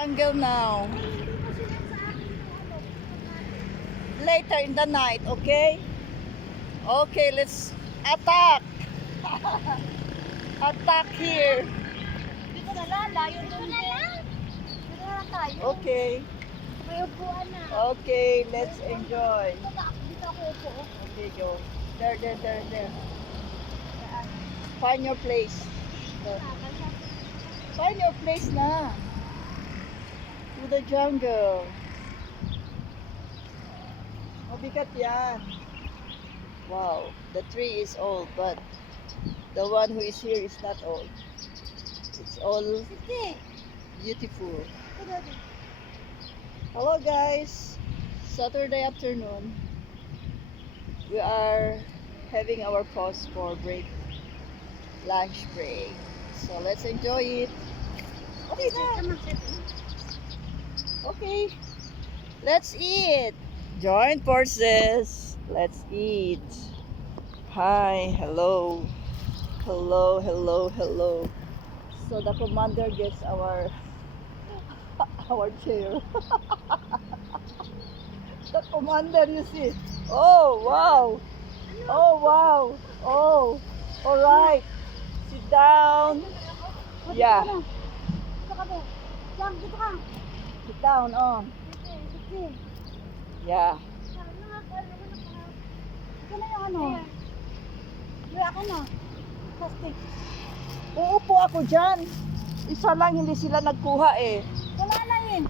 Jungle now. Later in the night, okay? Okay, let's attack. Attack here. Dito na lang, layo doon din. Dito na lang tayo. Okay. May upuan na. Okay, let's enjoy. Dito ako upo. Okay, go. There. Find your place. Find your place na. To the jungle. Mabigat yan. Wow, the tree is old, but the one who is here is not old. It's all Sige. beautiful. Hello guys, Saturday afternoon. We are having our pause for break, lunch break. So let's enjoy it. Okay, okay. Let's eat. Join forces. Let's eat. Hi, hello. Hello. So the commander gets our chair. The commander, you see. Oh wow. Oh, all right. Sit down. Yeah. Dito ka ba? Jam, dito ka. Sit down. Oh. Sige. Yeah. Ito na yung ano. Uy, ako na. Plastic. Uupo ako dyan. Isa lang hindi sila nagkuha eh. Wala na eh.